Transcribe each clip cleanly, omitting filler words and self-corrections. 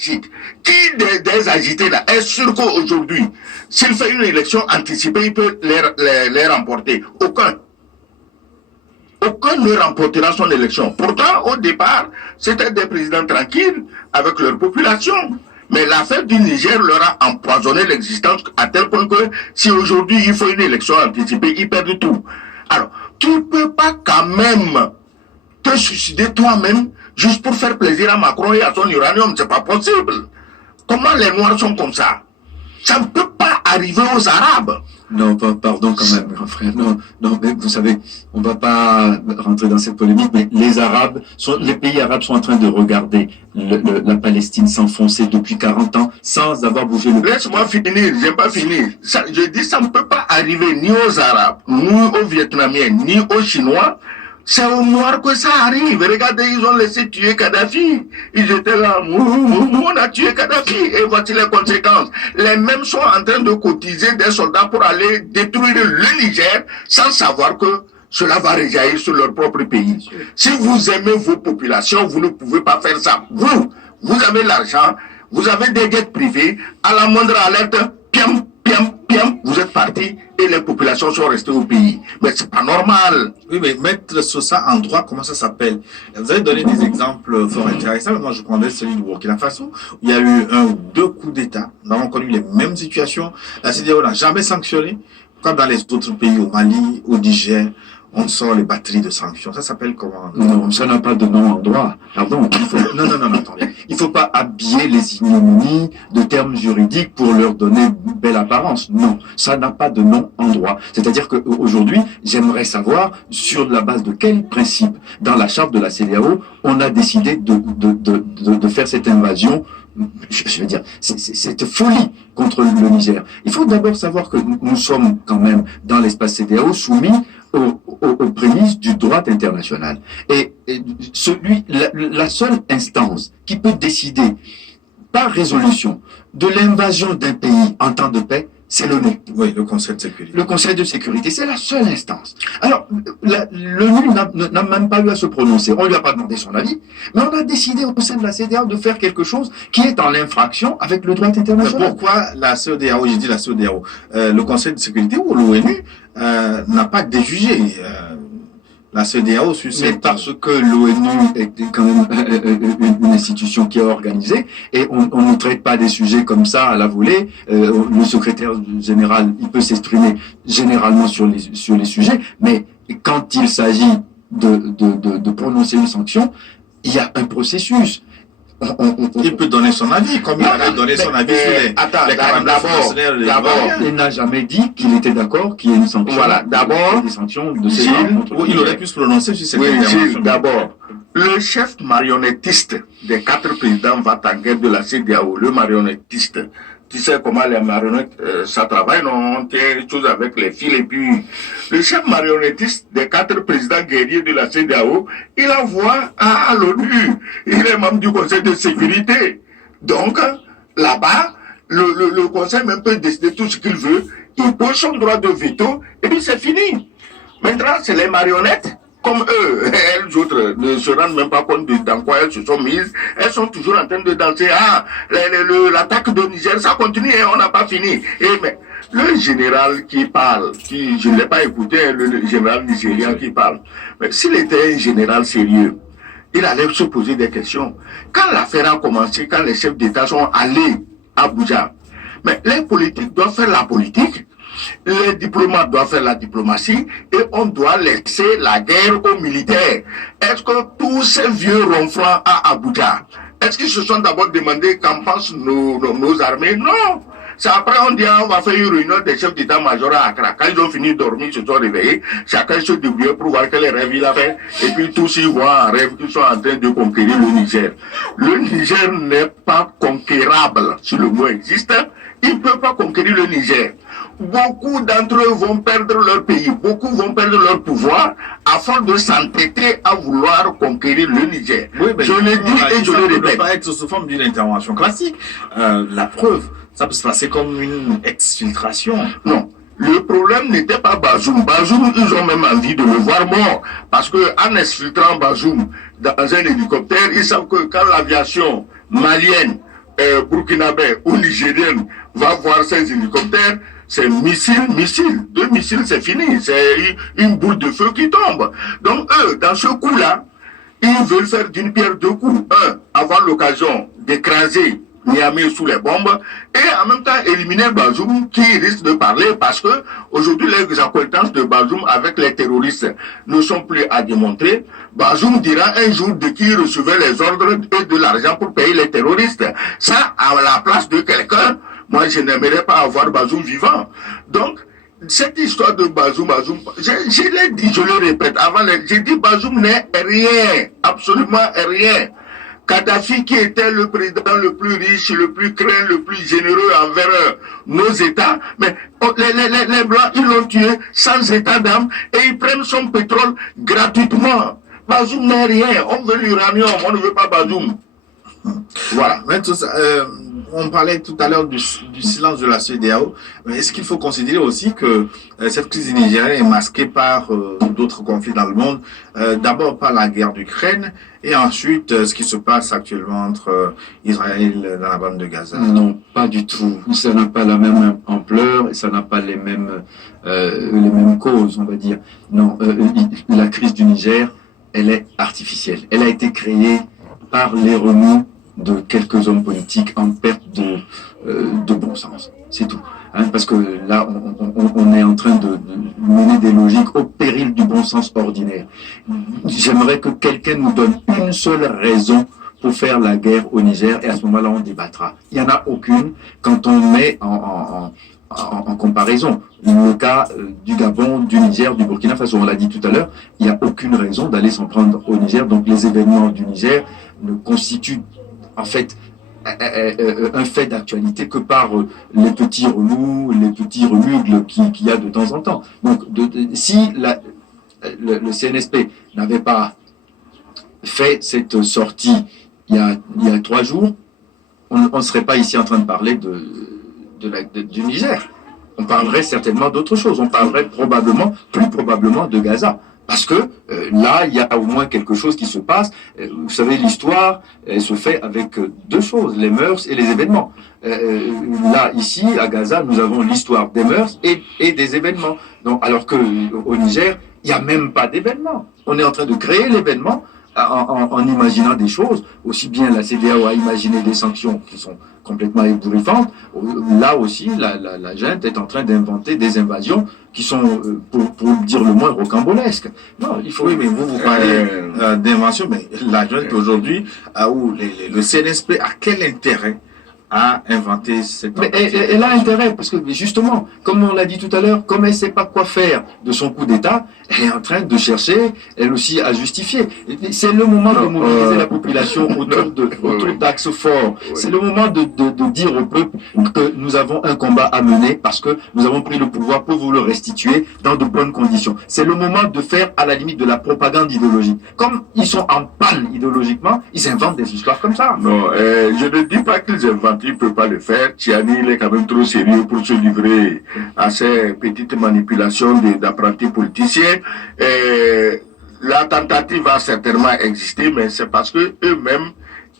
agite. Qui des agités là est sûr qu'aujourd'hui, s'il fait une élection anticipée, il peut les remporter? Aucun. Aucun ne remportera son élection. Pourtant, au départ, c'était des présidents tranquilles avec leur population. Mais l'affaire du Niger leur a empoisonné l'existence à tel point que si aujourd'hui il faut une élection anticipée, ils perdent tout. Alors, tu ne peux pas quand même te suicider toi-même juste pour faire plaisir à Macron et à son uranium. C'est pas possible. Comment les Noirs sont comme ça? Ça ne peut pas arriver aux Arabes. Non, pardon quand même, grand frère. Non, mais vous savez, on va pas rentrer dans cette polémique, mais les pays arabes sont en train de regarder la Palestine s'enfoncer depuis 40 ans sans avoir bougé le... Laisse-moi finir, j'ai pas fini. Je dis ça ne peut pas arriver ni aux Arabes, ni aux Vietnamiens, ni aux Chinois. C'est aux Noirs que ça arrive. Regardez, ils ont laissé tuer Kadhafi. Ils étaient là, on a tué Kadhafi. Et voici les conséquences. Les mêmes sont en train de cotiser des soldats pour aller détruire le Niger sans savoir que cela va rejaillir sur leur propre pays. Si vous aimez vos populations, vous ne pouvez pas faire ça. Vous avez l'argent, vous avez des jets privés, à la moindre alerte, piam, vous êtes partis et les populations sont restées au pays. Mais c'est pas normal. Oui, mais mettre ça en droit, comment ça s'appelle? Vous avez donné des exemples fort intéressants, mais moi je prendrais celui du Burkina Faso, où il y a eu 1 ou 2 coups d'État. Nous avons connu les mêmes situations. La CEDEAO n'a jamais sanctionné, comme dans les autres pays, au Mali, au Niger. On sort les batteries de sanctions. Ça s'appelle comment? Non, ça n'a pas de nom en droit. Pardon. Non, attendez. Il faut pas habiller les ignominies de termes juridiques pour leur donner une belle apparence. Non, ça n'a pas de nom en droit. C'est-à-dire qu'aujourd'hui, j'aimerais savoir sur la base de quel principe, dans la charte de la CEDEAO, on a décidé de faire cette invasion. Je veux dire, cette folie contre le Niger. Il faut d'abord savoir que nous sommes quand même dans l'espace CEDEAO soumis aux prémices du droit international. Et la seule instance qui peut décider par résolution de l'invasion d'un pays en temps de paix, c'est l'ONU. Oui, le Conseil de sécurité. Le Conseil de sécurité, c'est la seule instance. Alors, l'ONU n'a même pas eu à se prononcer. On lui a pas demandé son avis, mais on a décidé au sein de la CEDEAO de faire quelque chose qui est en infraction avec le droit international. Mais pourquoi la CEDEAO, j'ai dit la CEDEAO, le Conseil de sécurité ou l'ONU n'a pas déjugé la CEDEAO sur mais parce que l'ONU est quand même une institution qui est organisée et on ne traite pas des sujets comme ça à la volée. Le secrétaire général, il peut s'exprimer généralement sur les sujets, mais quand il s'agit de prononcer une sanction, il y a un processus. Il peut donner son avis, comme il a donné son avis sur les d'abord, il n'a jamais dit qu'il était d'accord qu'il y ait une sanction. Voilà, d'abord, des sanctions de il aurait pu se prononcer sur cette intervention. D'abord, le chef marionnettiste des 4 présidents va-t-en-guerre de la CEDEAO, le marionnettiste. Tu sais comment les marionnettes, ça travaille, non? On tient les choses avec les fils et puis... Le chef marionnettiste des 4 présidents guerriers de la CEDEAO, il envoie à l'ONU. Il est membre du Conseil de sécurité. Donc, là-bas, le Conseil même peut décider tout ce qu'il veut. Il pose son droit de veto et puis c'est fini. Maintenant, c'est les marionnettes. Comme eux, elles autres ne se rendent même pas compte dans quoi elles se sont mises. Elles sont toujours en train de danser. Ah, l'attaque de Niger, ça continue et on n'a pas fini. Mais le général qui parle, je ne l'ai pas écouté, le général nigérien qui parle, mais s'il était un général sérieux, il allait se poser des questions. Quand l'affaire a commencé, quand les chefs d'État sont allés à Abuja, mais les politiques doivent faire la politique. Les diplomates doivent faire la diplomatie et on doit laisser la guerre aux militaires. Est-ce que tous ces vieux ronflants à Abuja, est-ce qu'ils se sont d'abord demandé qu'en pensent nos armées? Non. C'est après on dit on va faire une réunion des chefs d'état-major à Accra. Quand ils ont fini de dormir, ils se sont réveillés. Chacun se débrouille pour voir quel rêve il a fait. Et puis tous ils voient un rêve qu'ils sont en train de conquérir le Niger. Le Niger n'est pas conquérable. Si le mot existe, il ne peut pas conquérir le Niger. Beaucoup d'entre eux vont perdre leur pays, beaucoup vont perdre leur pouvoir à force de s'entêter à vouloir conquérir le Niger. Oui, mais je le dis et je le répète. Ça ne peut pas être sous forme d'une intervention classique. La preuve, ça peut se passer comme une exfiltration. Non. Le problème n'était pas Bazoum. Bazoum, ils ont même envie de le voir mort. Parce que en exfiltrant Bazoum dans un hélicoptère, ils savent que quand l'aviation malienne burkinabé ou nigérienne va voir ces hélicoptères, c'est missile, 2 missiles, c'est fini, c'est une boule de feu qui tombe. Donc eux, dans ce coup-là, ils veulent faire d'une pierre deux coups. Avoir l'occasion d'écraser Niamey sous les bombes et en même temps éliminer Bazoum qui risque de parler parce que aujourd'hui les accointances de Bazoum avec les terroristes ne sont plus à démontrer. Bazoum dira un jour de qui recevait les ordres et de l'argent pour payer les terroristes. Ça, à la place de quelqu'un, moi je n'aimerais pas avoir Bazoum vivant. Donc, cette histoire de Bazoum, je l'ai dit, je le répète, j'ai dit Bazoum n'est rien, absolument rien. Kadhafi, qui était le président le plus riche, le plus craint, le plus généreux envers nos États, mais les Blancs, ils l'ont tué sans état d'âme et ils prennent son pétrole gratuitement. Bazoum n'est rien, on veut l'uranium, on ne veut pas Bazoum. Voilà. Mais tout ça, on parlait tout à l'heure du silence de la CEDEAO, mais est-ce qu'il faut considérer aussi que cette crise nigérienne est masquée par d'autres conflits dans le monde, d'abord par la guerre d'Ukraine et ensuite ce qui se passe actuellement entre Israël dans la bande de Gaza? Non, pas du tout. Ça n'a pas la même ampleur et ça n'a pas les mêmes causes, on va dire. Non, la crise du Niger, elle est artificielle. Elle a été créée par les remous de quelques hommes politiques en perte de bon sens. C'est tout. Parce que là, on est en train de mener des logiques au péril du bon sens ordinaire. J'aimerais que quelqu'un nous donne une seule raison pour faire la guerre au Niger et à ce moment-là, on débattra. Il n'y en a aucune quand on met en comparaison le cas du Gabon, du Niger, du Burkina Faso. On l'a dit tout à l'heure, il n'y a aucune raison d'aller s'en prendre au Niger. Donc les événements du Niger ne constituent en fait un fait d'actualité que par les petits remous, les petits remugles qu'il y a de temps en temps. Donc si le CNSP n'avait pas fait cette sortie il y a 3 jours, on ne serait pas ici en train de parler du Niger. On parlerait certainement d'autre chose. On parlerait plus probablement de Gaza. Parce que là, il y a au moins quelque chose qui se passe. Vous savez, l'histoire, elle se fait avec 2 choses, les mœurs et les événements. Là, ici, à Gaza, nous avons l'histoire des mœurs et des événements. Donc, alors qu'au Niger, il n'y a même pas d'événement. On est en train de créer l'événement en imaginant des choses. Aussi bien la CEDEAO a imaginé des sanctions qui sont complètement ébouriffantes. Là aussi, la junte est en train d'inventer des invasions qui sont, pour dire le moins, rocambolesques. Non, il faut... Oui, mais vous parlez d'invention, mais la junte aujourd'hui, où le CNSP a quel intérêt à inventer cette... Mais elle a intérêt, parce que justement, comme on l'a dit tout à l'heure, comme elle ne sait pas quoi faire de son coup d'État, elle est en train de chercher, elle aussi, à justifier. C'est le moment de mobiliser la population autour d'axes forts. C'est le moment de dire au peuple que nous avons un combat à mener parce que nous avons pris le pouvoir pour vous le restituer dans de bonnes conditions. C'est le moment de faire, à la limite, de la propagande idéologique. Comme ils sont en panne idéologiquement, ils inventent des histoires comme ça. Non, je ne dis pas qu'ils inventent. Il ne peut pas le faire. Tiani, il est quand même trop sérieux pour se livrer à ces petites manipulations d'apprentis politiciens. La tentative va certainement exister, mais c'est parce que eux-mêmes,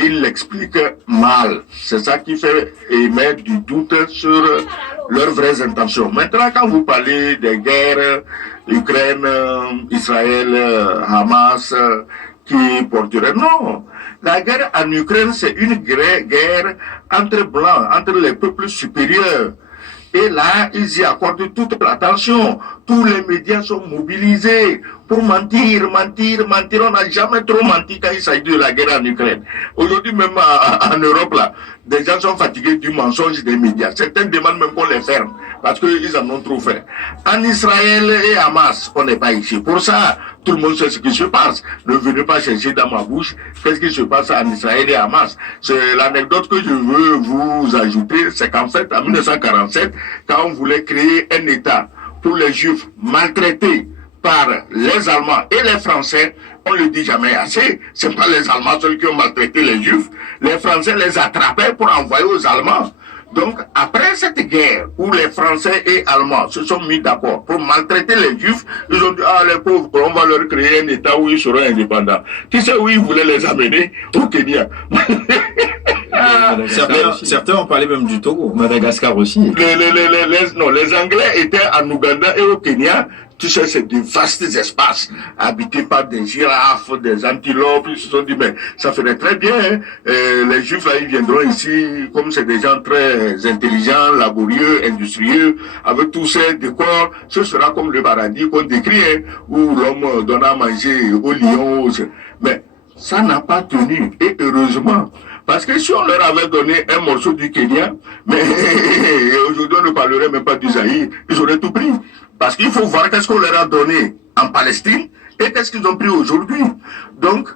ils l'expliquent mal. C'est ça qui fait émettre du doute sur leurs vraies intentions. Maintenant, quand vous parlez des guerres, Ukraine, Israël, Hamas, qui porterait, non. La guerre en Ukraine, c'est une guerre entre blancs, entre les peuples supérieurs. Et là, ils y accordent toute l'attention. Tous les médias sont mobilisés pour mentir. On n'a jamais trop menti quand il s'agit de la guerre en Ukraine. Aujourd'hui, même en Europe, là, des gens sont fatigués du mensonge des médias. Certains demandent même qu'on les ferme parce qu'ils en ont trop fait. En Israël et Hamas, on n'est pas ici. Pour ça, tout le monde sait ce qui se passe. Ne venez pas chercher dans ma bouche qu'est-ce qui se passe en Israël et Hamas. C'est l'anecdote que je veux vous ajouter, c'est qu'en fait, en 1947, quand on voulait créer un État pour les Juifs maltraités par les Allemands et les Français, on ne le dit jamais assez, c'est pas les Allemands seuls qui ont maltraité les Juifs, les Français les attrapaient pour envoyer aux Allemands. Donc, après cette guerre où les Français et Allemands se sont mis d'accord pour maltraiter les Juifs, ils ont dit, ah, les pauvres, on va leur créer un État où ils seront indépendants. Tu sais où ils voulaient les amener? Au Kenya. Certains ont parlé même du Togo. Madagascar aussi. Les Anglais étaient en Ouganda et au Kenya. Tu sais, c'est de vastes espaces habités par des girafes, des antilopes. Ils se sont dit, mais ça ferait très bien. Hein. Les Juifs, là, ils viendront ici, comme c'est des gens très intelligents, laborieux, industrieux, avec tous ces décors. Ce sera comme le paradis qu'on décrit, hein, où l'homme donne à manger aux lions. Mais ça n'a pas tenu. Et heureusement. Parce que si on leur avait donné un morceau du Kenya, mais aujourd'hui on ne parlerait même pas du Zaïre, ils auraient tout pris. Parce qu'il faut voir qu'est-ce qu'on leur a donné en Palestine et qu'est-ce qu'ils ont pris aujourd'hui. Donc,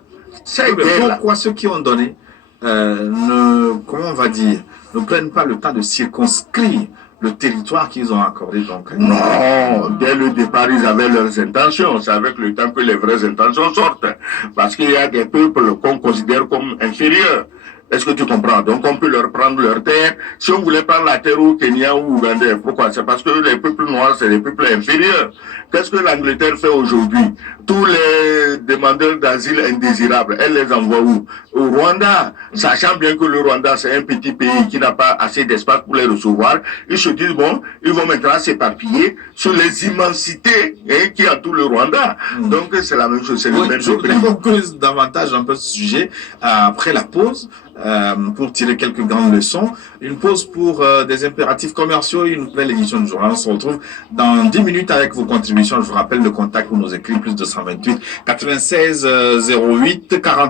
c'est pourquoi ceux qui ont donné comment on va dire, ne prennent pas le temps de circonscrire le territoire qu'ils ont accordé donc. Non, dès le départ, ils avaient leurs intentions. C'est avec le temps que les vraies intentions sortent. Parce qu'il y a des peuples qu'on considère comme inférieurs. Est-ce que tu comprends? Donc on peut leur prendre leur terre. Si on voulait prendre la terre au Kenya ou au Ouganda, pourquoi? C'est parce que les peuples noirs, c'est les peuples inférieurs. Qu'est-ce que l'Angleterre fait aujourd'hui? Tous les demandeurs d'asile indésirables, elle les envoie où? Au Rwanda. Sachant bien que le Rwanda, c'est un petit pays qui n'a pas assez d'espace pour les recevoir. Ils se disent, bon, ils vont maintenant s'éparpiller sur les immensités qui entourent le Rwanda. Donc c'est la même chose, c'est le même Je voudrais qu'on creuse davantage un peu ce sujet après la pause. Pour tirer quelques grandes leçons. Une pause pour des impératifs commerciaux et une nouvelle édition du journal. On se retrouve dans 10 minutes avec vos contributions. Je vous rappelle le contact pour nous écrire plus 228 96 08 40.